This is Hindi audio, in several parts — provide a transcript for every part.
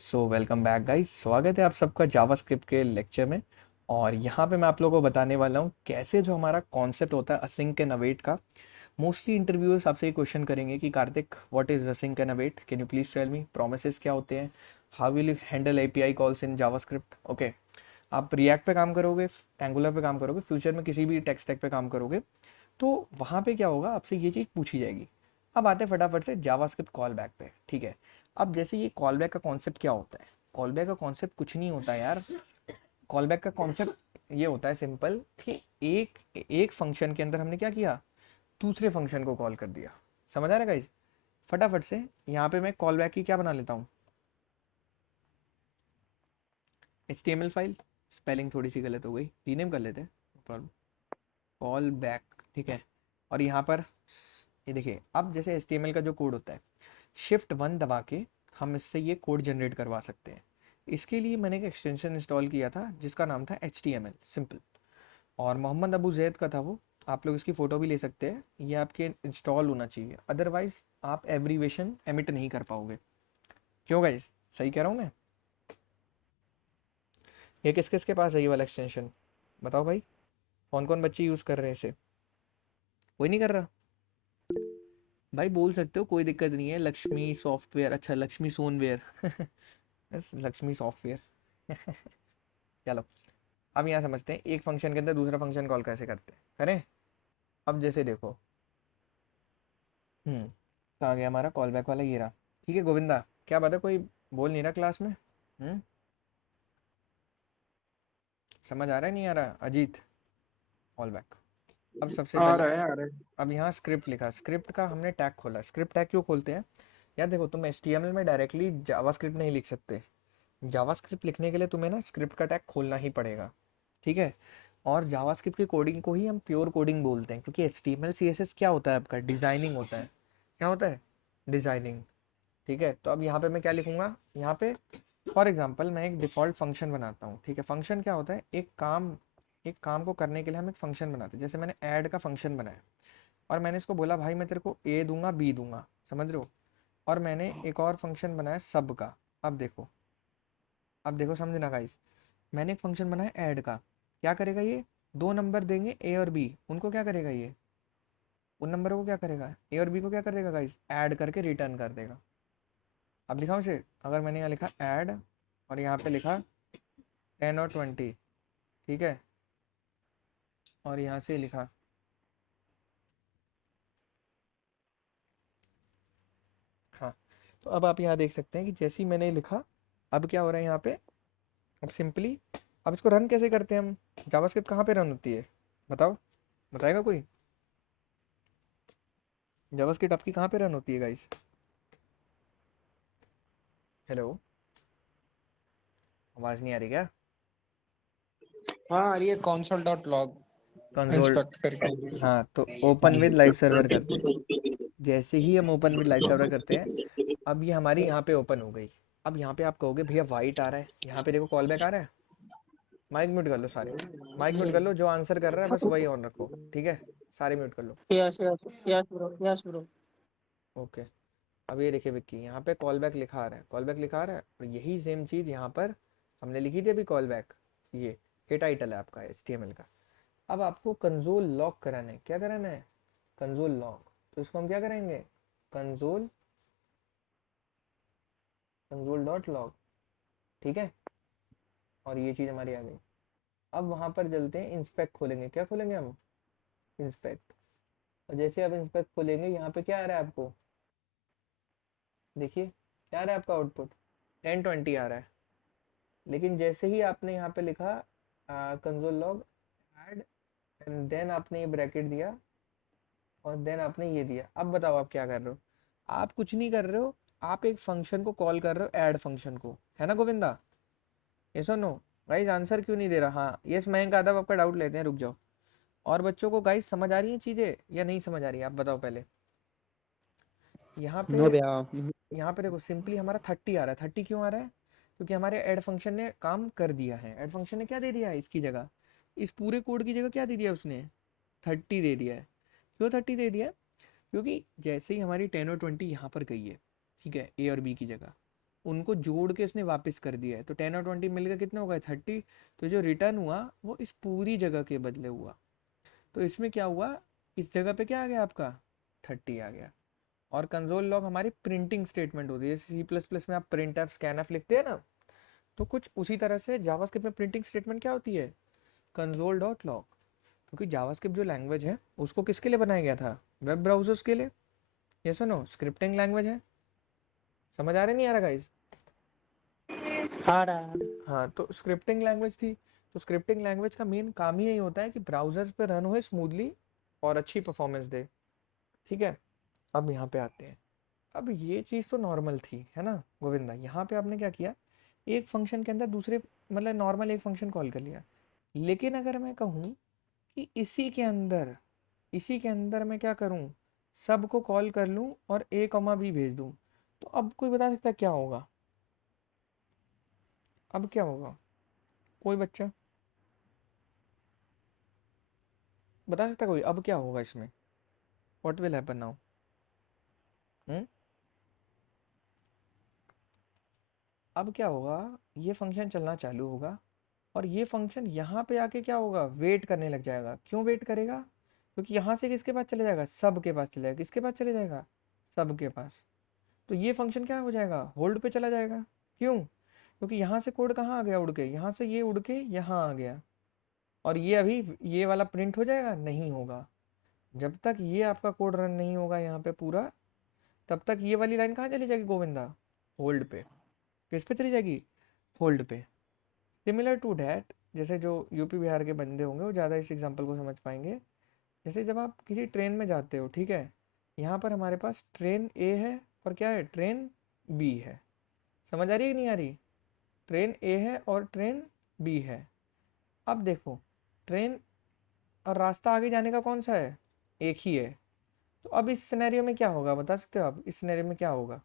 सो वेलकम बैक गाइस, स्वागत है आप सबका जावास्क्रिप्ट के लेक्चर में। और यहाँ पे मैं आप लोगों को बताने वाला हूँ कैसे जो हमारा कॉन्सेप्ट होता है असिंक एंड अवेट का। मोस्टली इंटरव्यूअर्स आपसे ये क्वेश्चन करेंगे कि Kartik, what is async and await, can you please tell me, promises क्या होते हैं, how will you handle API calls in JavaScript. Okay, आप रिएक्ट पे काम करोगे, एंगुलर पे काम करोगे, फ्यूचर में किसी भी टेक स्टैक पे काम करोगे, तो वहाँ पे क्या होगा, आपसे ये चीज़ पूछी जाएगी। अब आते हैं फटाफट से जावास्क्रिप्ट कॉल बैक पे। ठीक है, अब जैसे ये कॉल बैक का कॉन्सेप्ट क्या होता है। कॉल बैक का कॉन्सेप्ट कुछ नहीं होता यार। कॉल बैक का कॉन्सेप्ट ये होता है सिंपल कि एक एक फंक्शन के अंदर हमने क्या किया, दूसरे फंक्शन को कॉल कर दिया। समझ आ रहा है गाइस? फटाफट से यहाँ पे मैं कॉल बैक की क्या बना लेता हूँ, HTML फाइल। स्पेलिंग थोड़ी सी गलत हो गई, रीनेम कर लेते हैं, कॉल बैक। ठीक है, और यहाँ पर ये देखिए, अब जैसे HTML का जो कोड होता है, Shift 1 दबा के हम इससे ये कोड जनरेट करवा सकते हैं। इसके लिए मैंने एक एक्सटेंशन इंस्टॉल किया था जिसका नाम था HTML सिंपल, और मोहम्मद अबू जैद का था वो। आप लोग इसकी फ़ोटो भी ले सकते हैं, ये आपके इंस्टॉल होना चाहिए, अदरवाइज आप एब्रीवेशन एमिट नहीं कर पाओगे। क्यों गाइस, सही कह रहा हूँ मैं? ये किस किस के पास है ये वाला एक्सटेंशन, बताओ भाई। कौन कौन बच्चे यूज़ कर रहे हैं इसे? कोई नहीं कर रहा? भाई बोल सकते हो, कोई दिक्कत नहीं है। लक्ष्मी सॉफ्टवेयर, अच्छा लक्ष्मी सोनवेयर यस, लक्ष्मी सॉफ्टवेयर चलो, अब यहाँ समझते हैं एक फंक्शन के अंदर दूसरा फंक्शन कॉल कैसे करते हैं, करें। अब जैसे देखो, कहाँ गया हमारा कॉल बैक वाला, ये रहा। ठीक है गोविंदा, क्या बात है, कोई बोल नहीं रहा क्लास में? समझ आ रहा है नहीं आ रहा अजीत? Call back. अब सबसे आ पहले, रहा है आ रहा है। अब यहाँ स्क्रिप्ट लिखा, स्क्रिप्ट का हमने टैग खोला। स्क्रिप्ट टैग क्यों खोलते हैं यार? देखो, तुम HTML में डायरेक्टली जावास्क्रिप्ट नहीं लिख सकते। जावास्क्रिप्ट लिखने के लिए तुम्हें ना स्क्रिप्ट का टैग खोलना ही पड़ेगा। ठीक है, और जावास्क्रिप्ट की कोडिंग को ही हम प्योर कोडिंग बोलते हैं, क्योंकि HTML CSS क्या होता है आपका, डिजाइनिंग होता है। क्या होता है? डिजाइनिंग। ठीक है, तो अब यहाँ पे मैं क्या लिखूंगा, यहाँ पे फॉर एग्जांपल मैं एक डिफ़ॉल्ट फंक्शन बनाता हूँ। ठीक है, फंक्शन क्या होता है, एक काम को करने के लिए हम एक फंक्शन बनाते हैं। जैसे मैंने ऐड का फंक्शन बनाया और मैंने इसको बोला भाई मैं तेरे को ए दूंगा, बी दूंगा, समझ रहे हो। और मैंने एक और फंक्शन बनाया सब का। अब देखो, अब देखो समझना गाइस, मैंने एक फंक्शन बनाया ऐड का। क्या करेगा ये, दो नंबर देंगे ए और बी, उनको क्या करेगा ये, उन नंबरों को क्या करेगा, ए और बी को क्या कर देगा गाइस, ऐड करके रिटर्न कर देगा। अब दिखाओ इसे, अगर मैंने यहाँ लिखा ऐड और यहाँ पे लिखा 10 और 20, ठीक है, और यहाँ से लिखा, हाँ, तो अब आप यहाँ देख सकते हैं कि जैसे ही मैंने लिखा, अब क्या हो रहा है यहाँ पे, अब सिंपली, अब इसको रन कैसे करते हैं हम, जावास्क्रिप्ट कहाँ पे रन होती है, बताओ, बताएगा कोई? जावास्क्रिप्ट आपकी कहाँ पे रन होती है गाइस? हेलो, आवाज़ नहीं आ रही क्या? हाँ आ रही है console dot log console, inspect करके। हाँ, तो ओपन विद लाइव सर्वर करते हैं। जैसे ही हम ओपन विद लाइव सर्वर करते हैं, अब ये हमारी यहाँ पे ओपन हो गई। अब यहाँ पे आप कहोगे भैया वाइट आ रहा है, यहाँ पे देखो कॉल बैक आ रहा है। माइक म्यूट कर लो सारे, माइक म्यूट कर लो, जो आंसर कर रहा है बस वही ऑन रखो, ठीक है, सारे म्यूट कर लो। Yes, yes, yes, bro. Yes, bro. Okay, अब ये देखिए विक्की, यहाँ पे कॉल बैक लिखा आ रहा है, कॉल बैक लिखा आ रहा है, और यही सेम चीज़ यहाँ पर हमने लिखी थी अभी, कॉल बैक। ये टाइटल है आपका HTML का। अब आपको कंसोल लॉग कराना है, क्या कराना है, कंसोल लॉग। तो इसको हम क्या करेंगे, कंसोल, कंसोल डॉट लॉग। ठीक है, और ये चीज़ हमारी आ गई। अब वहाँ पर चलते हैं, इंस्पेक्ट खोलेंगे, क्या खोलेंगे हम, इंस्पेक्ट। और जैसे आप इंस्पेक्ट खोलेंगे, यहाँ पे क्या आ रहा है आपको, देखिए क्या आ रहा है आपका आउटपुट, 10 20 आ रहा है। लेकिन जैसे ही आपने यहाँ पे लिखा console log add, and then आपने ये ब्रैकेट दिया, और देन आपने ये दिया, अब बताओ आप क्या कर रहे हो? आप कुछ नहीं कर रहे हो, आप एक फंक्शन को कॉल कर रहे हो, ऐड फंक्शन को, है ना गोविंदा? यस और नो? गाइस आंसर क्यों नहीं दे रहा? हाँ यस मयंक, आदब आपका डाउट लेते हैं, रुक जाओ। और बच्चों को गाइस समझ आ रही है चीज़ें या नहीं समझ आ रही है, आप बताओ पहले। यहाँ पे, नो भैया। यहाँ पे देखो सिंपली हमारा 30 आ रहा है। 30 क्यों आ रहा है? क्योंकि हमारे ऐड फंक्शन ने काम कर दिया है। ऐड फंक्शन ने क्या दे दिया है इसकी जगह, इस पूरे कोड की जगह क्या दे दिया उसने, 30 दे दिया है। क्यों 30 दे दिया है? क्योंकि जैसे ही हमारी 10 और 20 यहाँ पर गई है, ठीक है, ए और बी की जगह, उनको जोड़ के इसने वापस कर दिया है, तो 10 और 20 मिलकर कितना होगा 30। तो जो रिटर्न हुआ वो इस पूरी जगह के बदले हुआ। तो इसमें क्या हुआ, इस जगह पे क्या आ गया आपका 30 आ गया। और कंसोल लॉग हमारी प्रिंटिंग स्टेटमेंट होती है, जैसे सी प्लस प्लस में आप प्रिंट एफ स्कैन एफ लिखते हैं ना, तो कुछ उसी तरह से जावास्क्रिप्ट में प्रिंटिंग स्टेटमेंट क्या होती है, कंसोल डॉट लॉग। क्योंकि जावास्क्रिप्ट जो लैंग्वेज है उसको किसके लिए बनाया गया था, वेब ब्राउजर्स के लिए। ये सुनो स्क्रिप्टिंग लैंग्वेज है, समझ आ रहा नहीं आ रहा गाइस। आ रहा है। हाँ तो स्क्रिप्टिंग लैंग्वेज थी, तो स्क्रिप्टिंग लैंग्वेज का मेन काम ही यही होता है कि ब्राउजर्स पे रन होए स्मूथली और अच्छी परफॉर्मेंस दे। ठीक है, अब यहाँ पे आते हैं। अब ये चीज़ तो नॉर्मल थी है ना गोविंदा, यहाँ पे आपने क्या किया, एक फंक्शन के अंदर दूसरे मतलब नॉर्मल एक फंक्शन कॉल कर लिया। लेकिन अगर मैं कहूँ कि इसी के अंदर मैं क्या करूँ, सब को कॉल कर लूँ और ए कॉमा बी भेज दूँ, तो अब कोई बता सकता है क्या होगा, अब क्या होगा, कोई बच्चा बता सकता है कोई, अब क्या होगा इसमें, व्हाट विल हैपन नाउ। अब क्या होगा, ये फंक्शन चलना चालू होगा और ये फंक्शन यहाँ पे आके क्या होगा, वेट करने लग जाएगा। क्यों वेट करेगा, क्योंकि यहाँ से किसके पास चले जाएगा, सब के पास चले जाएगा। किसके पास चले जाएगा, सब के पास। तो ये फंक्शन क्या हो जाएगा, होल्ड पे चला जाएगा। क्यों, क्योंकि यहाँ से कोड कहाँ आ गया उड़ के, यहाँ से ये उड़ के यहाँ आ गया। और ये अभी ये वाला प्रिंट हो जाएगा, नहीं होगा। जब तक ये आपका कोड रन नहीं होगा यहाँ पे पूरा, तब तक ये वाली लाइन कहाँ चली जाएगी गोविंदा, होल्ड पे। किस पे चली जाएगी, होल्ड पे। सिमिलर टू डैट, जैसे जो यूपी बिहार के बंदे होंगे वो ज़्यादा इस एग्जांपल को समझ पाएंगे। जैसे जब आप किसी ट्रेन में जाते हो, ठीक है, यहाँ पर हमारे पास ट्रेन ए है और क्या है, ट्रेन बी है। समझ आ रही है कि नहीं आ रही, ट्रेन ए है और ट्रेन बी है। अब देखो, ट्रेन और रास्ता आगे जाने का कौन सा है, एक ही है। तो अब इस सिनेरियो में क्या होगा, बता सकते हो आप, इस सिनेरियो में क्या होगा,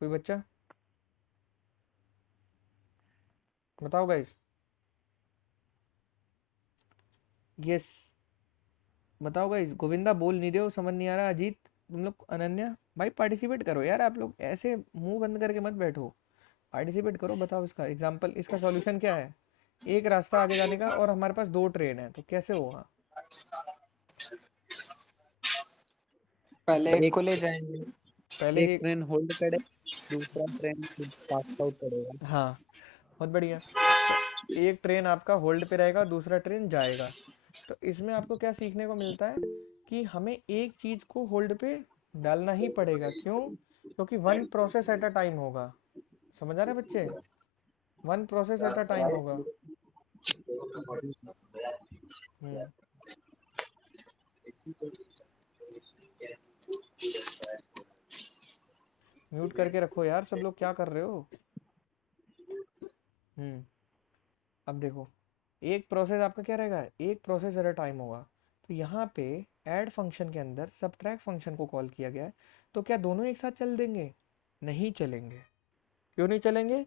कोई बच्चा बताओ गाइस। यस बताओ गाइस, गोविंदा बोल नहीं रहे हो, समझ नहीं आ रहा। अजीत, तुम लोग, अनन्या भाई पार्टिसिपेट करो यार, आप लोग ऐसे मुंह बंद करके मत बैठो, पार्टिसिपेट करो। बताओ इसका एग्जाम्पल, इसका सॉल्यूशन क्या है। एक रास्ता आगे जाने का और हमारे पास दो ट्रेन है, तो कैसे होगा। पहले एक एक को ले जाएंगे। पहले एक एक, ट्रेन होल्ड करे, दूसरा ट्रेन पास आउट करेगा। हाँ बहुत बढ़िया। तो एक ट्रेन आपका होल्ड पे रहेगा, दूसरा ट्रेन जाएगा। तो इसमें आपको क्या सीखने को मिलता है कि हमें एक चीज को होल्ड पे डालना ही पड़ेगा। क्यों, क्योंकि one process at a time होगा। समझ आ रहे हैं बच्चे, one process at a time होगा। हम्म, म्यूट करके रखो यार सब लोग, क्या कर रहे हो। हम्म, अब देखो, एक प्रोसेस आपका क्या रहेगा, एक प्रोसेस एट अ टाइम होगा। तो यहाँ पे ऐड फंक्शन के अंदर सबट्रैक्ट फंक्शन को कॉल किया गया है। तो क्या दोनों एक साथ चल देंगे, नहीं चलेंगे। क्यों नहीं चलेंगे,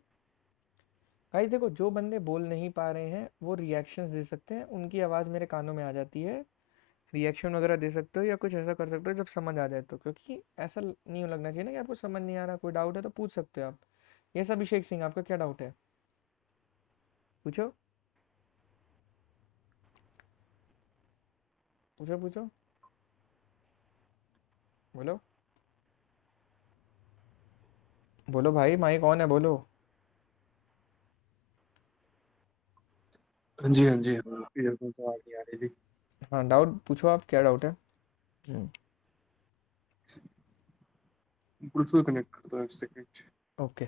गाइस देखो, जो बंदे बोल नहीं पा रहे हैं वो रिएक्शंस दे सकते हैं, उनकी आवाज़ मेरे कानों में आ जाती है, रिएक्शन वगैरह दे सकते हो या कुछ ऐसा कर सकते हो जब समझ आ जाए। तो क्योंकि ऐसा नहीं लगना चाहिए ना कि आपको समझ नहीं आ रहा, कोई डाउट है तो पूछ सकते हो आप। ये सब अभिषेक सिंह, आपका क्या डाउट है, पूछो पूछो पूछो, बोलो बोलो भाई, माइक ऑन है, बोलो। हाँ जी हाँ जी, हाँ ईयरफोन से आवाज नहीं आ रही थी। हाँ डाउट पूछो आप, क्या डाउट है। हम्म, ब्लूटूथ कनेक्ट करता हूँ, एक सेकंड। ओके।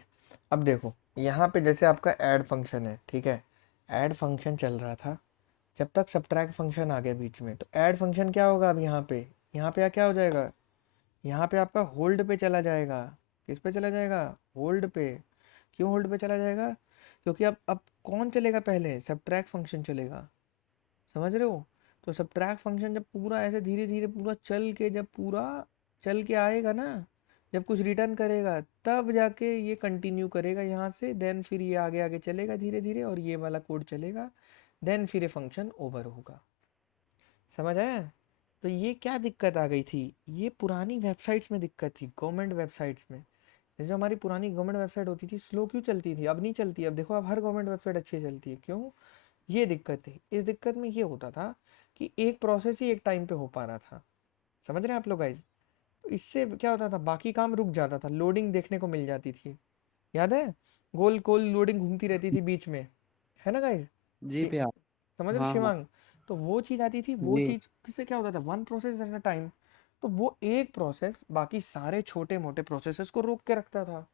अब देखो, यहाँ पे जैसे आपका ऐड फंक्शन है, ठीक है, ऐड फंक्शन चल रहा था, जब तक सब्ट्रैक्ट फंक्शन आ गया बीच में, तो ऐड फंक्शन क्या होगा अब यहाँ पे क्या हो जाएगा, यहाँ पे आपका होल्ड पे चला जाएगा। किस पे चला जाएगा, होल्ड पे। क्यों होल्ड पे चला जाएगा, क्योंकि अब कौन चलेगा, पहले सब्ट्रैक्ट फंक्शन चलेगा। समझ रहे हो, तो सब्ट्रैक्ट फंक्शन जब पूरा ऐसे धीरे धीरे पूरा चल के, जब पूरा चल के आएगा ना, जब कुछ रिटर्न करेगा, तब जाके ये कंटिन्यू करेगा यहाँ से, देन फिर ये आगे आगे चलेगा धीरे धीरे और ये वाला कोड चलेगा, देन फिर ये फंक्शन ओवर होगा। समझ आया। तो ये क्या दिक्कत आ गई थी, ये पुरानी वेबसाइट्स में दिक्कत थी, गवर्नमेंट वेबसाइट्स में। जैसे हमारी पुरानी गवर्नमेंट वेबसाइट होती थी, स्लो क्यों चलती थी, अब नहीं चलती। अब देखो, अब हर गवर्नमेंट वेबसाइट अच्छी चलती है। क्यों? ये दिक्कत थी। इस दिक्कत में ये होता था कि एक प्रोसेस ही एक टाइम पे हो पा रहा था। समझ रहे हैं आप लोग गाइज? तो इससे क्या होता था, बाकी काम रुक जाता था, लोडिंग देखने को मिल जाती थी। याद है? गोल गोल लोडिंग घूमती रहती थी बीच में, है ना गाइज? जी भैया। समझ रहे हो हाँ हाँ शिवांग? तो वो चीज़ आती थी, वो जी। चीज़ किससे क्या होता था, one process at a time. तो वो एक प्रोसेस बाकी सारे छोटे मोटे प्रोसेसेस को रोक के रखता था।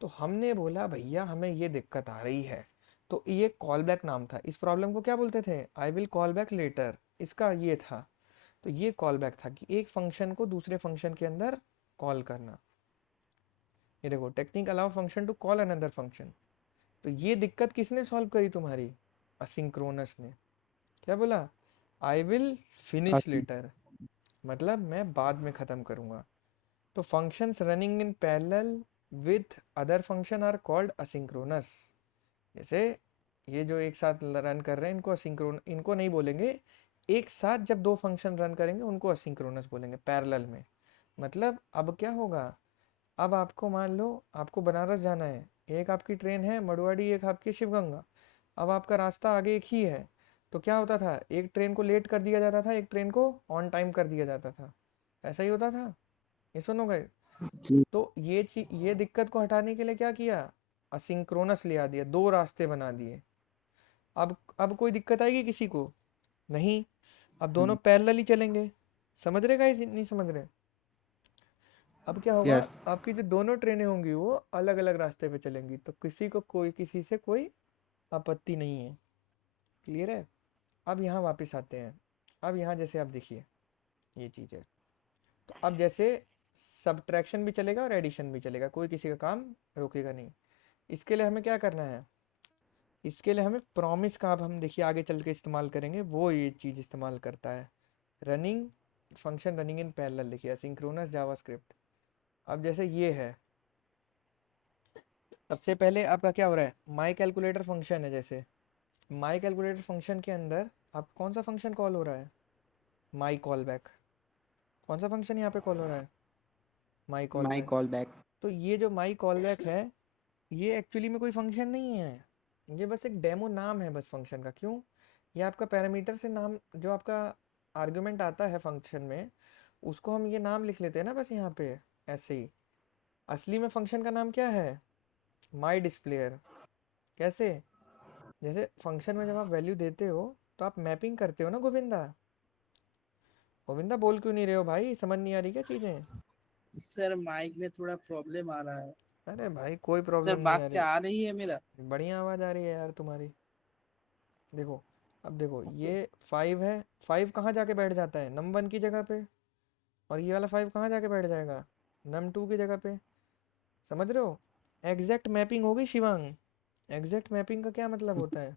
तो हमने बोला भैया हमें ये दिक्कत आ रही है। तो ये कॉल बैक नाम था इस प्रॉब्लम को, क्या बोलते थे, I will call back later, इसका ये था। तो ये कॉल बैक था कि एक फंक्शन को दूसरे फंक्शन के अंदर कॉल करना। ये देखो, technique allow function to call another function. तो ये दिक्कत किसने सॉल्व करी तुम्हारी? असिंक्रोनस ने। क्या बोला? आई विल फिनिश अच्छा। लेटर, मतलब मैं बाद में ख़त्म करूँगा। तो functions running in parallel with other function are called asynchronous. जैसे ये जो एक साथ रन कर रहे हैं इनको असिंक्रोन, इनको नहीं बोलेंगे। एक साथ जब दो फंक्शन रन करेंगे उनको असिंक्रोनस बोलेंगे, पैरेलल में। मतलब अब क्या होगा, अब आपको मान लो आपको बनारस जाना है, एक आपकी ट्रेन है मड़ुआड़ी, एक आपकी शिवगंगा। अब आपका रास्ता आगे एक ही है। तो क्या होता था, एक ट्रेन को लेट कर दिया जाता था, एक ट्रेन को ऑन टाइम कर दिया जाता था। ऐसा ही होता था। ये सुनो गए। जी। तो ये दिक्कत को हटाने के लिए क्या किया, असिंक्रोनस ले आ दिया, दो रास्ते बना दिए। अब कोई दिक्कत आएगी किसी को? नहीं। अब दोनों पैरेलल ही चलेंगे। समझ रहे गाइस, नहीं समझ रहे? अब क्या होगा, यस। आपकी जो दोनों ट्रेनें होंगी वो अलग अलग रास्ते पे चलेंगी, तो किसी को कोई किसी से कोई आपत्ति नहीं है। क्लियर है? अब यहाँ वापस आते हैं। अब यहाँ जैसे आप देखिए, ये चीज़ है। तो अब जैसे सब्ट्रैक्शन भी चलेगा और एडिशन भी चलेगा, कोई किसी का काम रोकेगा नहीं। इसके लिए हमें क्या करना है, इसके लिए हमें प्रॉमिस का, अब हम देखिए आगे चल के इस्तेमाल करेंगे, वो ये चीज़ इस्तेमाल करता है। Running function running in parallel, देखिए असिंक्रोनस जावास्क्रिप्ट। अब जैसे ये है, सबसे पहले आपका क्या हो रहा है, माई कैलकुलेटर फंक्शन है। जैसे माई कैलकुलेटर फंक्शन के अंदर आप कौन सा फंक्शन कॉल हो रहा है, माई कॉल बैक। कौन सा फंक्शन यहाँ पे कॉल हो रहा है, my call my back. Call back. तो ये जो माई कॉल बैक है, ये एक्चुअली में कोई फंक्शन नहीं है। ये बस एक डेमो नाम है बस फंक्शन का। क्यों? ये आपका पैरामीटर से नाम, जो आपका आर्गुमेंट आता है फंक्शन में, उसको हम ये नाम लिख लेते हैं ना बस यहाँ पे, ऐसे ही। असली में फंक्शन का नाम क्या है, माई डिस्प्लेयर। कैसे? जैसे फंक्शन में जब आप वैल्यू देते हो तो आप मैपिंग करते हो ना गोविंदा। गोविंदा बोल क्यों नहीं रहे हो भाई, समझ नहीं आ रही क्या चीज़ें? सर माइक में थोड़ा प्रॉब्लम आ रहा है। अरे भाई कोई सर प्रॉब्लम नहीं आ बात क्या रही, आ रही है मेरा? बढ़िया आवाज़ आ रही है यार तुम्हारी। देखो, अब देखो ये 5 है, 5 कहाँ जाके बैठ जाता है, नम 1 की जगह पे। और ये वाला 5 कहाँ जाके बैठ जाएगा, नम 2 की जगह पे। समझ रहे हो? एग्जैक्ट मैपिंग होगी शिवांग। एग्जैक्ट मैपिंग का क्या मतलब होता है,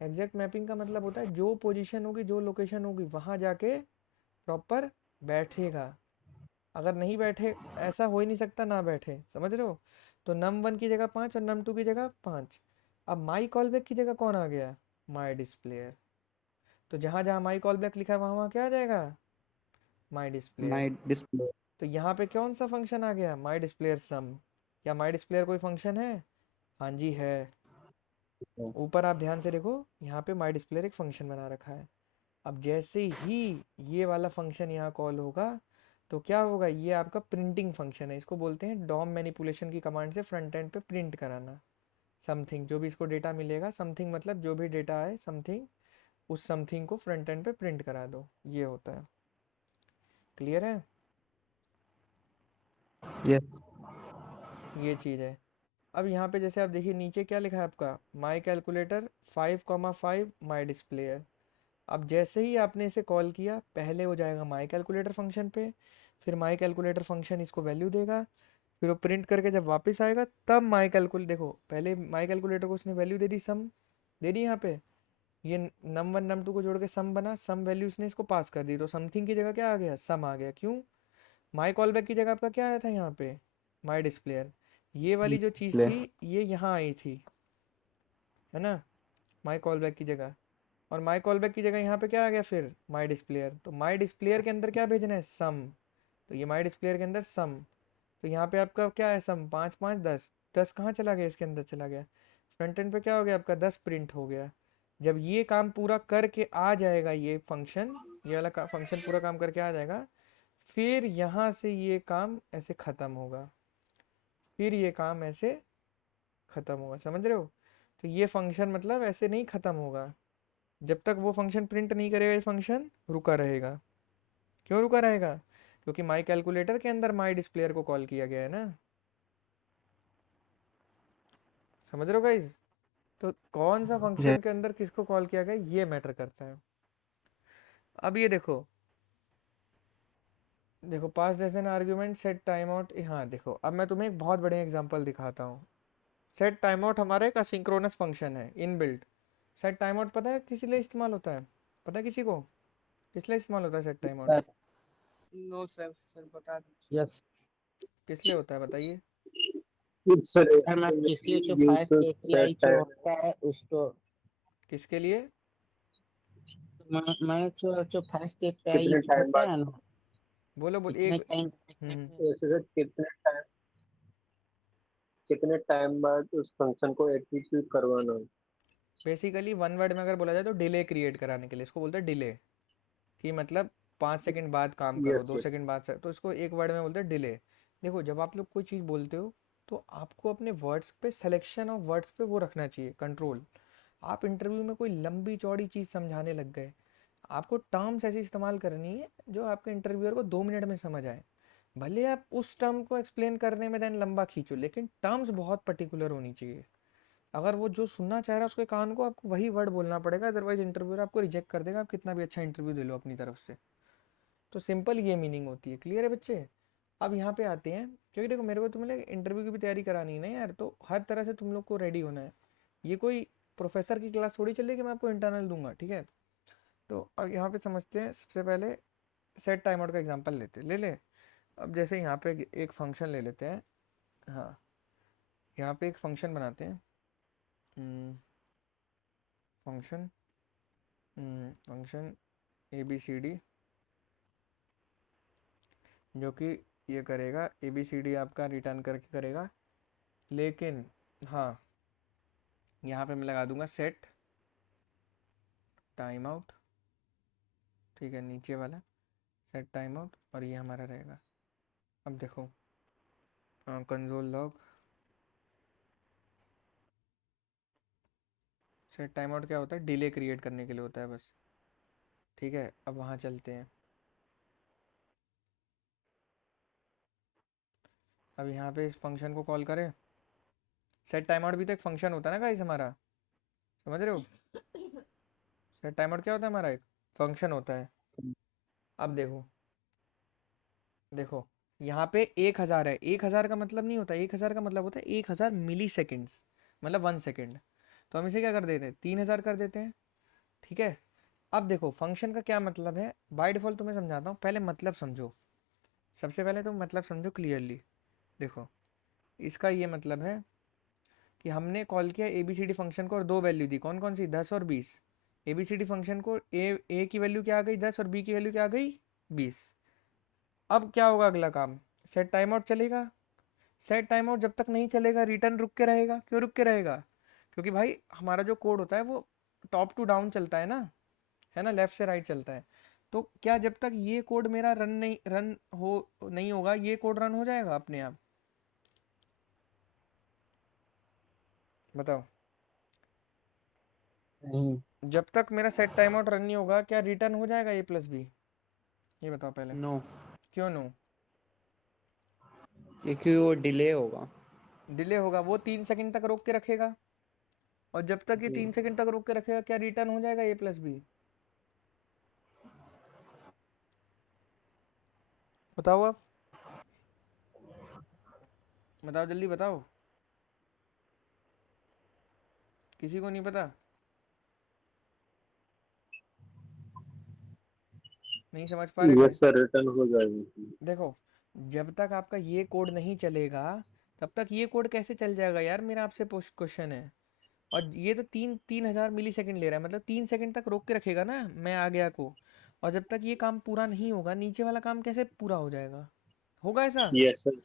एग्जैक्ट मैपिंग का मतलब होता है जो पोजीशन होगी, जो लोकेशन होगी, वहाँ जाके प्रॉपर बैठेगा। अगर नहीं बैठे, ऐसा हो ही नहीं सकता ना बैठे। समझ रहे हो? तो num 1 की जगह 5 और num 2 की जगह 5। अब माई कॉल बैक की जगह कौन आ गया, माई डिस्प्लेयर। तो जहाँ जहाँ माई कॉल बैक लिखा है वहाँ वहाँ क्या आ जाएगा, माई डिस्प्लेयर। माई डिस्प्ले। तो यहाँ पे कौन सा फंक्शन आ गया, माई डिस्प्लेयर सम। क्या माई डिस्प्लेयर कोई फंक्शन है? हाँ जी है। ऊपर आप ध्यान से देखो, यहाँ पे माई डिस्प्लेयर एक फंक्शन बना रखा है। अब जैसे ही ये वाला फंक्शन यहाँ कॉल होगा तो क्या होगा, ये आपका प्रिंटिंग फंक्शन है। इसको बोलते हैं डॉम मैनिपुलेशन की कमांड से फ्रंट एंड पे प्रिंट कराना समथिंग। जो भी इसको डेटा मिलेगा, समथिंग मतलब जो भी डेटा है समथिंग, उस समथिंग को फ्रंट एंड पे प्रिंट करा दो, ये होता है। क्लियर है? यस। ये चीज़ है। अब यहाँ पे जैसे आप देखिए नीचे क्या लिखा है आपका, माई कैलकुलेटर 5,5 माई डिस्प्लेयर। अब जैसे ही आपने इसे कॉल किया, पहले हो जाएगा माई कैलकुलेटर फंक्शन पे, फिर माई कैलकुलेटर फंक्शन इसको वैल्यू देगा, फिर वो प्रिंट करके जब वापस आएगा तब माई कैलकुलेट, देखो पहले माई कैलकुलेटर को उसने वैल्यू दे दी, सम दे दी यहाँ पे। ये num 1 num 2 को जोड़ के सम बना, सम वैल्यू उसने इसको पास कर दी, तो समथिंग की जगह क्या आ गया, सम आ गया। क्यों? माई कॉल बैक की जगह आपका क्या आया था यहाँ पे, माई डिस्प्लेयर। ये वाली जो चीज़ डिस्प्ले। थी ये यहाँ आई थी, है ना, माई कॉल बैक की जगह। और माई कॉल बैक की जगह यहाँ पे क्या आ गया फिर, माई डिस्प्लेयर। तो माई डिस्प्लेयर के अंदर क्या भेजना है, सम। तो ये माई डिस्प्लेयर के अंदर सम। तो तो यहाँ पे आपका क्या है, सम 5 5 10, 10 कहाँ चला गया, इसके अंदर चला गया। फ्रंट एंड पे क्या हो गया आपका, 10 प्रिंट हो गया। जब ये काम पूरा करके आ जाएगा, ये फंक्शन, ये वाला फंक्शन पूरा काम करके आ जाएगा, फिर यहाँ से ये काम ऐसे ख़त्म होगा, फिर ये काम ऐसे ख़त्म होगा, समझ रहे हो। तो ये फंक्शन मतलब ऐसे नहीं ख़त्म होगा, जब तक वो फंक्शन प्रिंट नहीं करेगा ये फंक्शन रुका रहेगा। क्यों रुका रहेगा, क्योंकि माई कैलकुलेटर के अंदर माई डिस्प्लेयर को कॉल किया गया है ना, समझ रहे हो गाइज। तो कौन सा ये फंक्शन के अंदर किसको कॉल किया गया ये मैटर करता है। अब ये देखो, देखो pass as an argument set time out, हाँ देखो अब मैं तुम्हें एक बहुत बढ़िया एग्जांपल दिखाता हूँ। सेट टाइम आउट हमारा एक असिंक्रोनस फंक्शन है इनबिल्ट। सेट टाइम आउट पता है किस लिए इस्तेमाल होता है, पता है किसी को किस लिए इस्तेमाल होता है set time out, sir, no sir, sir बता दीजिए। यस किस लिए होता है बताइए। सर सर, मैं किसी जो यूज फास्ट सेट एपीआई जो टाइम होता है उसको, किसके लिए, मैं जो फास्ट एपीआई कितने टाइम होता बाद, है ना, बोलो बोल कितने एक। टाइम हम्म। ऐसे सर कितने टाइम बाद उस फंक्शन को एग्जीक्यूट करवाना है। बेसिकली वन वर्ड में अगर बोला जाए तो डिले क्रिएट कराने के लिए इसको बोलते हैं डिले, कि मतलब 5 सेकंड बाद काम करो, यस दो सर। सेकंड बाद तो इसको एक वर्ड में बोलते हैं डिले। देखो जब आप लोग कोई चीज़ बोलते हो तो आपको अपने वर्ड्स पे, सिलेक्शन ऑफ वर्ड्स पे वो रखना चाहिए कंट्रोल। आप इंटरव्यू में कोई लंबी चौड़ी चीज़ समझाने लग गए, आपको टर्म्स ऐसी इस्तेमाल करनी है जो आपके इंटरव्यूअर को 2 मिनट में समझ आए। भले आप उस टर्म को एक्सप्लेन करने में देन लंबा खींचो, लेकिन टर्म्स बहुत पर्टिकुलर होनी चाहिए। अगर वो जो सुनना चाह रहा है उसके कान को आपको वही वर्ड बोलना पड़ेगा, अदरवाइज इंटरव्यूअर आपको रिजेक्ट कर देगा, आप कितना भी अच्छा इंटरव्यू दे लो अपनी तरफ से। तो सिंपल ये मीनिंग होती है, क्लियर है बच्चे। अब यहाँ पे आते हैं, क्योंकि देखो मेरे को तुम्हें इंटरव्यू की भी तैयारी करानी है ना यार, तो हर तरह से तुम लोग को रेडी होना है। ये कोई प्रोफेसर की क्लास थोड़ी चलेगी, मैं आपको इंटरनल दूंगा, ठीक है। तो अब यहाँ पे समझते हैं, सबसे पहले सेट टाइम आउट का एग्जांपल ले ले। अब जैसे यहाँ पे एक फंक्शन ले लेते हैं, हाँ यहाँ पे एक फंक्शन बनाते हैं, function function A B C D, जो कि ये करेगा ए बी सी डी आपका रिटर्न करके करेगा। लेकिन हाँ यहाँ पे मैं लगा दूंगा सेट टाइम आउट, ठीक है, नीचे वाला सेट टाइम आउट, और ये हमारा रहेगा। अब देखो console log, set time out क्या होता है, डिले क्रिएट करने के लिए होता है बस, ठीक है। अब वहाँ चलते हैं, अब यहाँ पे इस फंक्शन को कॉल करें। सेट टाइम आउट भी तो एक फंक्शन होता है ना गाइस हमारा, समझ रहे हो। सेट टाइम आउट क्या होता है, हमारा एक फंक्शन होता है। अब देखो देखो यहाँ पे 1000 है, 1000 का मतलब नहीं होता, 1000 का मतलब होता है 1000 मिली सेकेंड्स, मतलब 1 सेकेंड। तो हम इसे क्या कर देते हैं, 3000 कर देते हैं, ठीक है। अब देखो फंक्शन का क्या मतलब है, बाय डिफॉल्ट तुम्हें समझाता हूँ, पहले मतलब समझो। सबसे पहले तुम मतलब समझो क्लियरली। देखो इसका ये मतलब है कि हमने कॉल किया A B C D function को और दो वैल्यू दी, कौन कौन सी, 10 और 20। A B C D function को ए की वैल्यू क्या आ गई 10 और बी की वैल्यू क्या आ गई 20। अब क्या होगा अगला काम, सेट टाइम आउट चलेगा। सेट टाइम आउट जब तक नहीं चलेगा रिटर्न रुक के रहेगा, क्यों रुक के रहेगा, क्योंकि भाई हमारा जो कोड होता है वो टॉप टू डाउन चलता है ना, है ना, लेफ्ट से राइट चलता है। तो क्या जब तक ये कोड मेरा रन हो नहीं होगा, ये कोड रन हो जाएगा अपने आप, बताओ। नहीं, जब तक मेरा सेट टाइम आउट रन नहीं होगा क्या रिटर्न हो जाएगा ए प्लस बी, ये बताओ पहले। नो, क्यों नो, क्योंकि वो डिले होगा। डिले होगा, वो 3 सेकंड तक रोक के रखेगा, और जब तक ये जी, 3 सेकंड तक रोक के रखेगा क्या रिटर्न हो जाएगा ए प्लस बी, बताओ आप, बताओ जल्दी बताओ, किसी को नहीं पता, नहीं समझ पा रहे यस गाइस। सर, रिटर्न हो जाएगी। देखो जब तक आपका ये कोड नहीं चलेगा तब तक ये कोड कैसे चल जाएगा यार, मेरा आपसे क्वेश्चन है। और ये तो 3000 मिली सेकेंड ले रहा है, मतलब 3 सेकंड तक रोक के रखेगा ना मैं आ गया को, और जब तक ये काम पूरा नहीं होगा नीचे वाला काम कैसे पूरा हो जाएगा, होगा ऐसा। Yes sir.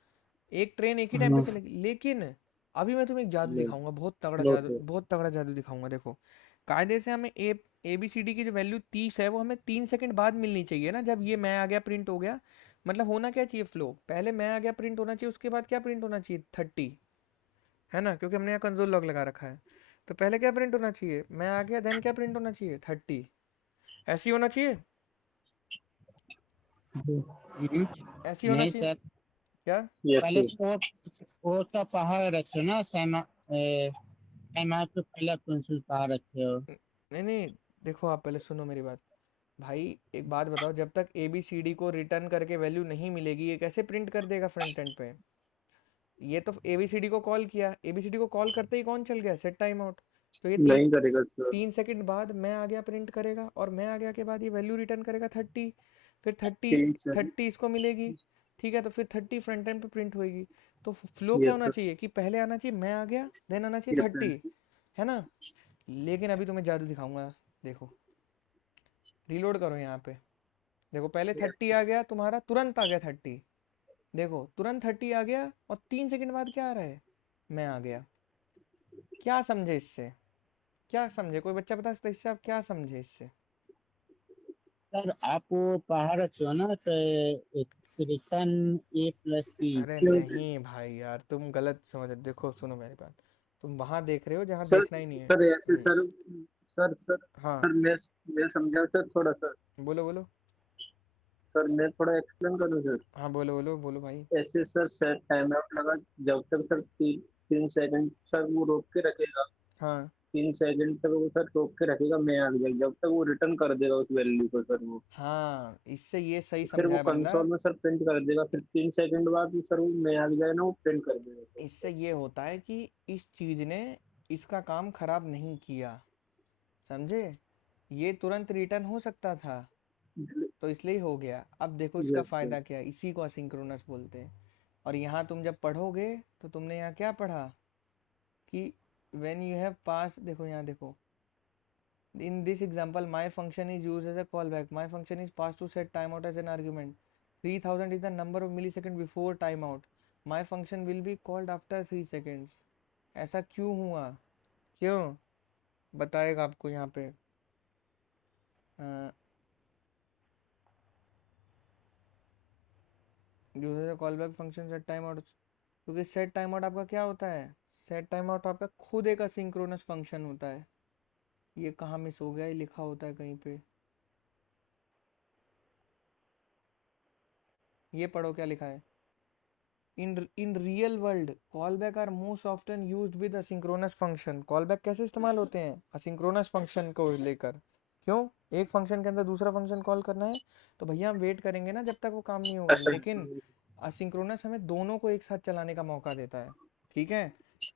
एक ट्रेन एक ही टाइम पे चलेगी। लेकिन अभी मैं तुम्हें एक जादू दिखाऊंगा, बहुत तगड़ा नो जादू, सर। बहुत तगड़ा जादू दिखाऊंगा। देखो, कायदे से हमें ए बी सी डी की जो वैल्यू 30 है वो हमें 3 सेकंड बाद मिलनी चाहिए ना, जब ये मैं आ गया प्रिंट हो गया। मतलब होना क्या चाहिए फ्लो, पहले मैं आ गया प्रिंट होना चाहिए, उसके बाद क्या प्रिंट होना चाहिए, 30, है ना, क्योंकि हमने यहाँ कंसोल लॉग लगा रखा है। तो पहले क्या प्रिंट होना चाहिए, मैं आ गया, देन क्या प्रिंट होना चाहिए, 30। ऐसे ही होना चाहिए, हम्म, ऐसे ही होना नहीं चाहिए सर, क्या। यस पहले सर। तो वो तो पहाड़ रखे ना टाइम आउट तो पहले पेंसिल पहाड़ रखे हो। नहीं नहीं, देखो आप पहले सुनो मेरी बात। भाई एक बात बताओ, जब तक ए बी सी डी को रिटर्न करके वैल्यू नहीं मिलेगी, ये कैसे प्रिंट कर देगा फ्रंट एंड पे। ये तो ए बी सी डी को कॉल किया, ए बी सी डी को कॉल करते ही कौन चल गया, सेट टाइम आउट। तो ये नहीं करेगा सर। 3 सेकंड बाद मैं आ गया प्रिंट करेगा, और मैं आ गया के बाद ये वैल्यू रिटर्न करेगा 30। फिर 30, ठीक सर। 30 इसको मिलेगी। ठीक है, तो फिर 30 फ्रंट एंड पे प्रिंट होएगी। तो फ्लो क्या यस होना सर। चाहिए कि पहले आना चाहिए मैं आ गया, देन आना चाहिए 30, है ना। लेकिन अभी तुम्हें जादू दिखाऊंगा। देखो, रीलोड करो यहाँ पे। देखो, पहले 30 आ गया तुम्हारा, तुरंत आ गया 30। देखो तुरंत 30 आ गया, और 3 सेकंड बाद क्या आ रहा है, मैं आ गया। क्या समझे इससे, क्या समझे, कोई बच्चा बता सकता है इससे, आप क्या समझे इससे। सर आप वो पहाड़ रखे हो ना, तो रिटर्न A+B। अरे नहीं भाई यार, तुम गलत समझ रहे हो। देखो सुनो मेरी बात, तुम वहां देख रहे हो जहां सर देखना ही नहीं है। सर ऐसे हम्म, सर। Sir sir. हाँ, सर मैं समझा सर थोड़ा सर। बोलो बोलो। सर मैं थोड़ा एक्सप्लेन करूँ सर। हाँ बोलो बोलो बोलो भाई। ऐसे सर सेट टाइम आउट लगा। जब तक सर 3 सेकंड सर वो रोक के रखेगा। हाँ 3 सेकंड तक वो सर रोक के रखेगा, मैं आ गया, जब तक वो रिटर्न कर देगा उस वैल्यू को सर वो। हाँ, इससे ये सही फिर समझा वो है बंदा। कंसोल में सर प्रिंट कर देगा, फिर 3 सेकंड बाद वो सर वो मैं आ गया ना, वो प्रिंट कर देगा सर। इससे ये होता है कि इस चीज ने इसका काम खराब नहीं किया, समझे। ये तुरंत रिटर्न हो सकता था, तो इसलिए हो गया। अब देखो इसका यस सर। फ़ायदा क्या है, इसी को असिंक्रोनस बोलते हैं। और यहाँ तुम जब पढ़ोगे तो तुमने यहाँ क्या पढ़ा कि व्हेन यू हैव पास, देखो यहाँ देखो, in this example my function is used as a callback, my function is pass to set time out as an argument, 3000 is the number of millisecond before time out, my function will be called after 3 seconds. ऐसा क्यों हुआ, क्यों, बताएगा आपको यहाँ पे। Use callback function set time out, क्योंकि सेट टाइम आउट आपका क्या होता है, सेट टाइम आउट आपका खुद एक असिंक्रोनस फंक्शन होता है। ये कहाँ मिस हो गया, ये लिखा होता है कहीं पे, ये पढ़ो क्या लिखा है। In real world callback are most often used with asynchronous function. Callback कैसे इस्तेमाल होते हैं, असिंक्रोनस फंक्शन को लेकर। क्यों, एक फंक्शन के अंदर दूसरा फंक्शन कॉल करना है, तो भैया हम वेट करेंगे ना जब तक वो काम नहीं होगा। ऐसा। लेकिन असिंक्रोनस हमें दोनों को एक साथ चलाने का मौका देता है, ठीक है।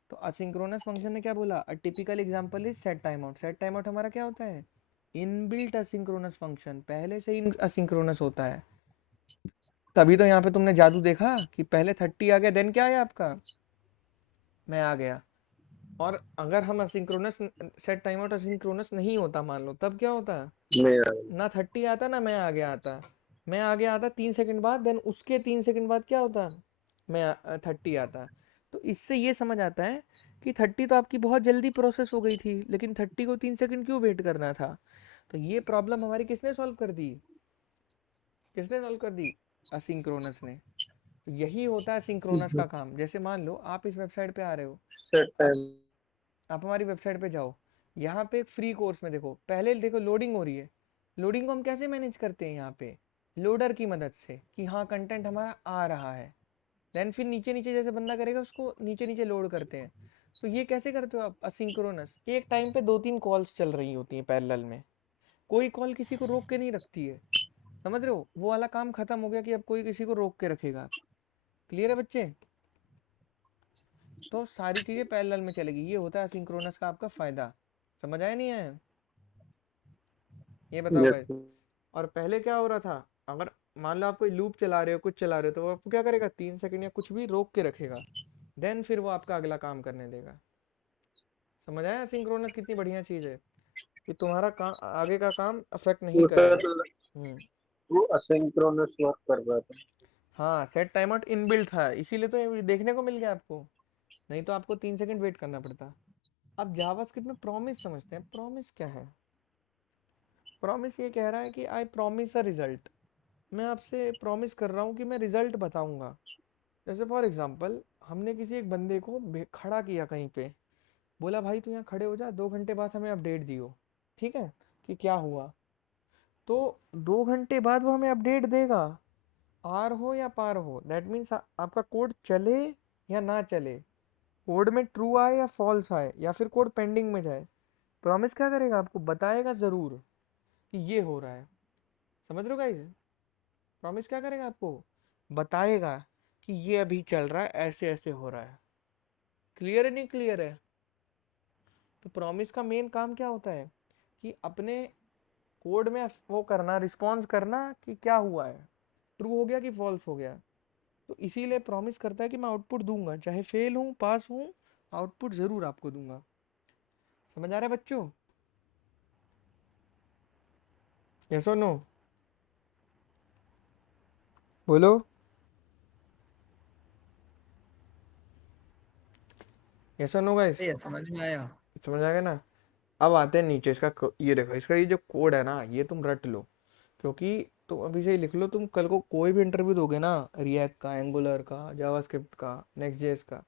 तो असिंक्रोनस फंक्शन ने क्या बोला, a typical example is set time out. Set time out हमारा क्या होता है, इनबिल्ट असिंक्रोनस फंक्शन, पहले से ही असिंक्रोनस होता है। तभी तो यहाँ पे तुमने जादू देखा कि पहले 30 आ गया, देन क्या आया आपका, मैं आ गया। और अगर हम asynchronous set time out asynchronous नहीं होता मान लो, तब क्या होता, मैं ना 30 आता ना मैं आ गया आता। मैं आ गया आता 3 सेकंड बाद, देन उसके 3 सेकंड बाद क्या होता, मैं 30 आता। तो इससे ये समझ आता है कि 30 तो आपकी बहुत जल्दी प्रोसेस हो गई थी, लेकिन 30 को 3 सेकंड क्यों वेट करना था। तो ये प्रॉब्लम हमारी किसने सॉल्व कर दी, किसने सॉल्व कर दी, असिंक्रोनस ने। तो यही होता है सिंक्रोनस का काम। जैसे मान लो आप इस वेबसाइट पे आ रहे हो, सेट आप टाइम। आप हमारी वेबसाइट पे जाओ, यहाँ पे एक फ्री कोर्स में देखो, पहले देखो लोडिंग हो रही है। लोडिंग को हम कैसे मैनेज करते हैं, यहाँ पे लोडर की मदद से, कि हाँ कंटेंट हमारा आ रहा है। देन फिर नीचे नीचे जैसे बंदा करेगा उसको नीचे नीचे लोड करते हैं। तो ये कैसे करते हो आप, असिंक्रोनस, एक टाइम पे 2-3 कॉल्स चल रही होती हैं पैरेलल में, कोई कॉल किसी को रोक के नहीं रखती है, समझ रहे हो, वो वाला काम खत्म हो गया कि अब कोई किसी को रोक के रखेगा। क्लियर है बच्चे। तो सारी चीजें पैरेलल में चलेगी, ये होता है असिंक्रोनस का आपका फायदा। समझ आया नहीं आया, ये बताओ भाई। यस। और पहले क्या हो रहा था, अगर मान लो आप कोई लूप चला रहे हो, कुछ चला रहे हो, तो वो आपको क्या करेगा, 3 सेकंड या कुछ भी रोक के रखेगा, देन फिर वो आपका अगला काम करने देगा। समझ आया सिंक्रोनस कितनी बढ़िया चीज है, कि तुम्हारा काम आगे का काम अफेक्ट नहीं वो करेगा। सर हम्म, वो असिंक्रोनस वर्क कर रहा था। हाँ, सेट टाइम आउट इनबिल्ट था, इसीलिए तो ये देखने को मिल गया आपको, नहीं तो आपको 3 सेकंड वेट करना पड़ता। अब जावास्क्रिप्ट में प्रॉमिस समझते हैं। प्रॉमिस क्या है? प्रॉमिस ये कह रहा है कि आई प्रॉमिस अ रिजल्ट, मैं आपसे प्रॉमिस कर रहा हूँ कि मैं रिजल्ट बताऊंगा। जैसे फॉर एग्जांपल, हमने किसी एक बंदे को खड़ा किया कहीं पे, बोला भाई तू यहाँ खड़े हो जा, 2 घंटे बाद हमें अपडेट दियो, ठीक है, कि क्या हुआ। तो 2 घंटे बाद वो हमें अपडेट देगा, आर हो या पार हो। दैट मीन्स आपका कोड चले या ना चले, कोड में ट्रू आए या फॉल्स आए, या फिर कोड पेंडिंग में जाए, प्रॉमिस क्या करेगा? आपको बताएगा ज़रूर कि ये हो रहा है। समझ रहे हो गाइज? प्रॉमिस क्या करेगा? आपको बताएगा कि ये अभी चल रहा है, ऐसे ऐसे हो रहा है। क्लियर है? नहीं क्लियर है? तो प्रॉमिस का मेन काम क्या होता है कि अपने कोड में वो करना, रिस्पॉन्स करना कि क्या हुआ है, ट्रू हो गया कि फॉल्स हो गया। तो इसीलिए प्रॉमिस करता है कि मैं आउटपुट दूंगा, चाहे फेल हूँ पास हूँ, आउटपुट ज़रूर आपको दूंगा। समझ आ रहा है बच्चों? यस और नो? बोलो। यस और नो गाइस? ये समझ में आया। समझ आ गया ना? अब आते हैं नीचे इसका ये देखो, इसका ये जो कोड है ना, ये तुम रट लो, क्योंकि तुम अभी से ही लिख लो। तुम कल को कोई भी इंटरव्यू दोगे ना, रिएक्ट का, एंगुलर का, जावास्क्रिप्ट का, नेक्स्ट जेएस का,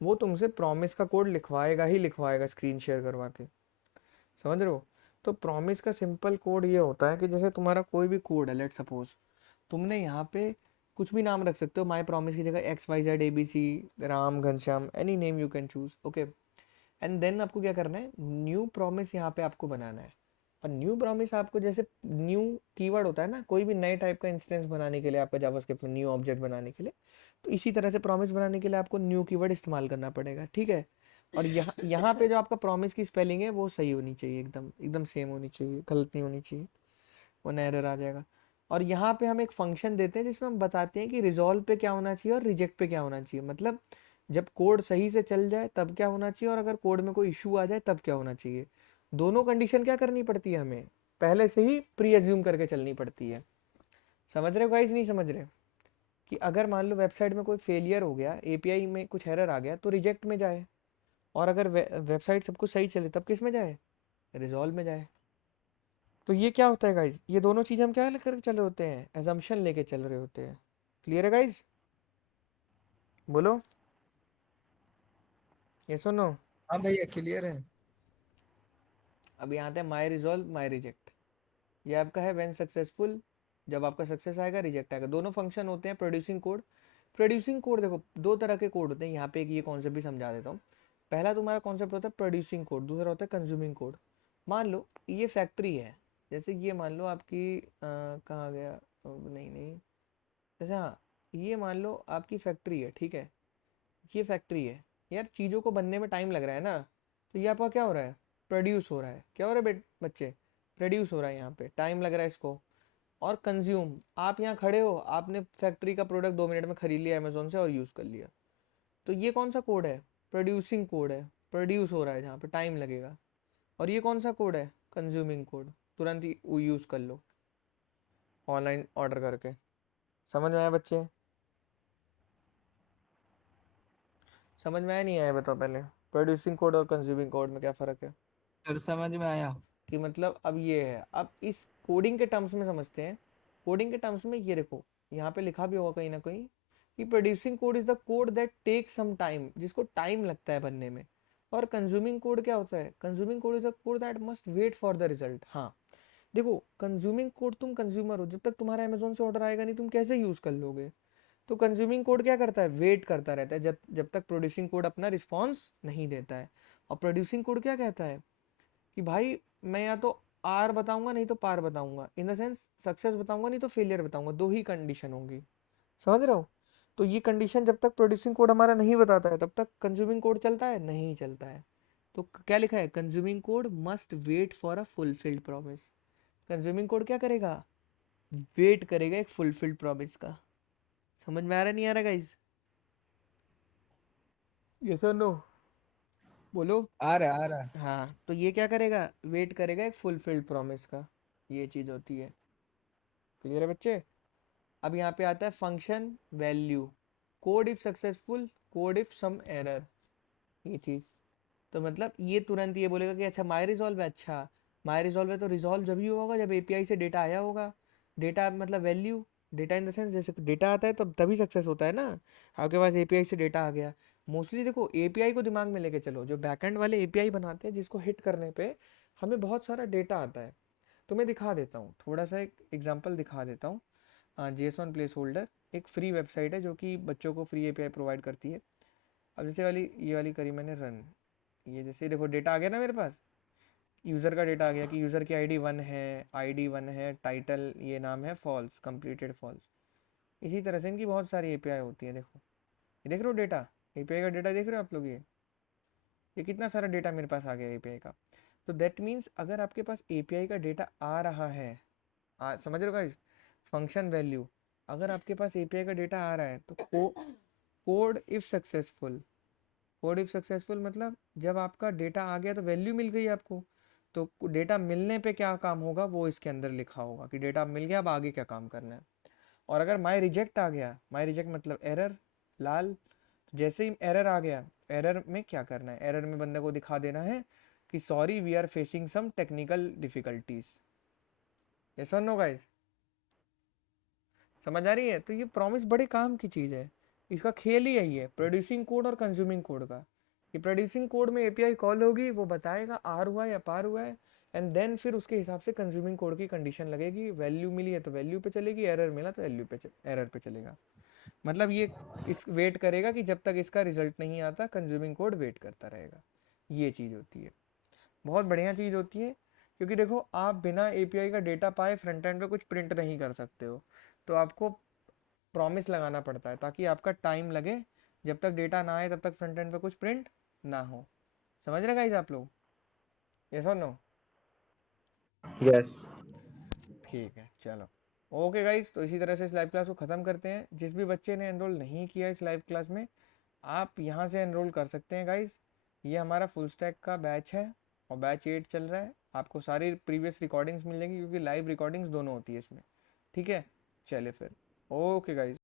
वो तुमसे प्रॉमिस का कोड लिखवाएगा ही लिखवाएगा, स्क्रीन शेयर करवा के। समझ रहे हो? तो प्रॉमिस का सिंपल कोड ये होता है कि जैसे तुम्हारा कोई भी कोड है, लेट सपोज तुमने यहाँ पे कुछ भी नाम रख सकते हो, माई प्रॉमिस की जगह XYZ ABC, Ram, Ghanshyam, any name you can choose, okay. And then आपको क्या करना है, न्यू प्रॉमिस यहाँ पे आपको बनाना है। और न्यू प्रॉमिस आपको, जैसे न्यू कीवर्ड होता है ना कोई भी नए टाइप का इंस्टेंस बनाने के लिए, आपका जावास्क्रिप्ट में न्यू ऑब्जेक्ट बनाने के लिए, तो इसी तरह से प्रॉमिस बनाने के लिए आपको न्यू कीवर्ड इस्तेमाल करना पड़ेगा, ठीक है। और यहाँ यहाँ पे जो आपका प्रॉमिस की स्पेलिंग है वो सही होनी चाहिए, एकदम एकदम सेम होनी चाहिए, गलत नहीं होनी चाहिए, वरना एरर आ जाएगा। और यहाँ पे हम एक फंक्शन देते हैं जिसमें हम बताते हैं कि रिजॉल्व पे क्या होना चाहिए और रिजेक्ट पे क्या होना चाहिए। मतलब जब कोड सही से चल जाए तब क्या होना चाहिए, और अगर कोड में कोई इशू आ जाए तब क्या होना चाहिए। दोनों कंडीशन क्या करनी पड़ती है, हमें पहले से ही प्री एज्यूम करके चलनी पड़ती है। समझ रहे हो गाइस? नहीं समझ रहे? कि अगर मान लो वेबसाइट में कोई फेलियर हो गया, एपीआई में कुछ एरर आ गया, तो रिजेक्ट में जाए, और अगर वेबसाइट सब कुछ सही चले तब किस में जाए, रिजॉल्व में जाए। तो ये क्या होता है गाइज, ये दोनों चीज़ हम क्या लेकर चल रहे होते हैं, एजम्पशन लेके चल रहे होते हैं। क्लियर है गाइज? बोलो ये सुनो। हाँ भैया क्लियर है। अब यहाँ आते हैं माई रिजॉल्व, माई रिजेक्ट। ये आपका है व्हेन सक्सेसफुल, जब आपका सक्सेस आएगा, रिजेक्ट आएगा। दोनों फंक्शन होते हैं प्रोड्यूसिंग कोड। प्रोड्यूसिंग कोड देखो दो तरह के कोड होते हैं, यहाँ पे एक ये कॉन्सेप्ट भी समझा देता हूँ। पहला तुम्हारा कॉन्सेप्ट होता है प्रोड्यूसिंग कोड, दूसरा होता है कंज्यूमिंग कोड। मान लो ये फैक्ट्री है, जैसे ये मान लो आपकी कहाँ गया, नहीं नहीं, जैसे हाँ, ये मान लो आपकी फैक्ट्री है, ठीक है, ये फैक्ट्री है। यार चीज़ों को बनने में टाइम लग रहा है ना, तो ये आपका क्या हो रहा है, प्रोड्यूस हो रहा है। क्या हो रहा है बच्चे? प्रोड्यूस हो रहा है, यहाँ पे टाइम लग रहा है इसको। और कंज्यूम, आप यहाँ खड़े हो, आपने फैक्ट्री का प्रोडक्ट 2 मिनट में खरीद लिया अमेजोन से और यूज़ कर लिया। तो ये कौन सा कोड है? प्रोड्यूसिंग कोड है, प्रोड्यूस हो रहा है जहाँ पे टाइम लगेगा। और ये कौन सा कोड है? कंज्यूमिंग कोड, तुरंत ही यूज़ कर लो ऑनलाइन ऑर्डर करके। समझ में आया बच्चे? समझ में आया नहीं आया बताओ पहले, प्रोड्यूसिंग कोड और कंज्यूमिंग कोड में क्या फ़र्क है? फिर समझ में आया। कि मतलब अब ये है, अब इस कोडिंग के टर्म्स में समझते हैं। कोडिंग के टर्म्स में ये देखो, यहाँ पे लिखा भी होगा कहीं ना कहीं कि producing code is the code that take some time, जिसको टाइम लगता है बनने में। और कंज्यूमिंग कोड क्या होता है? Consuming code is the code that must wait for the result. हाँ देखो, कंज्यूमिंग कोड, तुम कंज्यूमर हो, जब तक तुम्हारा अमेजोन से ऑर्डर आएगा नहीं तुम कैसे यूज़ कर लोगे। तो कंज्यूमिंग कोड क्या करता है? वेट करता रहता है, जब जब तक प्रोड्यूसिंग कोड अपना रिस्पॉन्स नहीं देता है। और प्रोड्यूसिंग कोड क्या कहता है कि भाई मैं या तो आर बताऊंगा नहीं तो पार बताऊंगा, इन द सेंस सक्सेस बताऊंगा नहीं तो फेलियर बताऊंगा, दो ही कंडीशन होंगी। समझ रहे हो? तो ये कंडीशन जब तक प्रोड्यूसिंग कोड हमारा नहीं बताता है तब तक कंज्यूमिंग कोड चलता है, नहीं चलता है। तो क्या लिखा है? Consuming code must wait for a fulfilled promise. Consuming code क्या करेगा? वेट करेगा एक फुलफिल्ड प्रॉमिस का। समझ में आ रहा नहीं आ रहा गाइस? यस और नो? बोलो। आ रहा है। हाँ, तो ये क्या करेगा? वेट करेगा एक फुलफिल्ड प्रॉमिस का। ये चीज़ होती है। क्लियर है बच्चे? अब यहाँ पे आता है function value, code if successful, code if some error, ये चीज़। तो मतलब ये तुरंत ये बोलेगा कि अच्छा माई रिजॉल्व है, अच्छा माई रिजॉल्व है तो रिजॉल्व जब ही होगा जब एपीआई से डेटा आया होगा। डेटा मतलब value, data in the sense जैसे डेटा आता है तब तभी सक्सेस होता है ना, आपके पास एपीआई से डेटा आ गया। मोस्टली देखो एपीआई को दिमाग में लेके चलो, जो बैकएंड वाले एपीआई बनाते हैं जिसको हिट करने पे हमें बहुत सारा डेटा आता है। तो मैं दिखा देता हूँ, थोड़ा सा एक एग्जांपल दिखा देता हूँ। जेसॉन प्लेस होल्डर एक फ्री वेबसाइट है जो कि बच्चों को फ्री एपीआई प्रोवाइड करती है। अब जैसे वाली ये वाली करी मैंने रन, ये जैसे देखो डेटा आ गया ना मेरे पास, यूज़र का डेटा आ गया कि यूज़र की आईडी वन है, टाइटल ये नाम है फॉल्स, कंप्लीटेड फॉल्स। इसी तरह से इनकी बहुत सारी एपीआई होती है। देखो ये देख रहे हो डेटा, एपीआई का डेटा देख रहे हो आप लोग, ये कितना सारा डेटा मेरे पास आ गया एपीआई का। तो दैट मीन्स अगर आपके पास एपीआई का डेटा आ रहा है, समझ रहे हो गाइस, फंक्शन वैल्यू, अगर आपके पास एपीआई का डेटा आ रहा है तो code if successful, code if successful मतलब जब आपका डेटा आ गया तो वैल्यू मिल गई आपको, तो डेटा मिलने पे क्या काम होगा वो इसके अंदर लिखा होगा कि डेटा मिल गया अब आगे क्या काम करना है। और अगर माई रिजेक्ट आ गया, माई रिजेक्ट मतलब एरर, लाल, तो जैसे ही एरर आ गया, एरर में क्या करना है, एरर में बंदे को दिखा देना है कि sorry we are facing some technical difficulties. Yes और नो गाइस, समझ आ रही है? तो ये प्रॉमिस बड़े काम की चीज़ है, इसका खेल ही यही है प्रोड्यूसिंग कोड और कंज्यूमिंग कोड का। कि प्रोड्यूसिंग कोड में एपीआई कॉल होगी, वो बताएगा आर हुआ है या पार हुआ है, एंड देन फिर उसके हिसाब से कंज्यूमिंग कोड की कंडीशन लगेगी, वैल्यू मिली है तो वैल्यू पे चलेगी, एरर मिला तो वैल्यू पे एरर पे चलेगा। मतलब ये इस वेट करेगा कि जब तक इसका रिजल्ट नहीं आता कंज्यूमिंग कोड वेट करता रहेगा। ये चीज़ होती है, बहुत बढ़िया चीज़ होती है। क्योंकि देखो आप बिना एपीआई का डेटा पाए फ्रंट एंड पे कुछ प्रिंट नहीं कर सकते हो, तो आपको प्रॉमिस लगाना पड़ता है ताकि आपका टाइम लगे, जब तक डेटा ना आए तब तक फ्रंट एंड पे कुछ प्रिंट ना हो। समझ रहे गाइस आप लोग? यस और नो? यस। ठीक है चलो, ओके गाइस, तो इसी तरह से इस लाइव क्लास को ख़त्म करते हैं। जिस भी बच्चे ने एनरोल नहीं किया इस लाइव क्लास में, आप यहाँ से एनरोल कर सकते हैं गाइस। ये हमारा फुल स्टैक का बैच है और बैच 8 चल रहा है। आपको सारी प्रीवियस रिकॉर्डिंग्स मिलेंगी क्योंकि लाइव रिकॉर्डिंग्स दोनों होती है इसमें। ठीक है, चले फिर, ओके गाइस।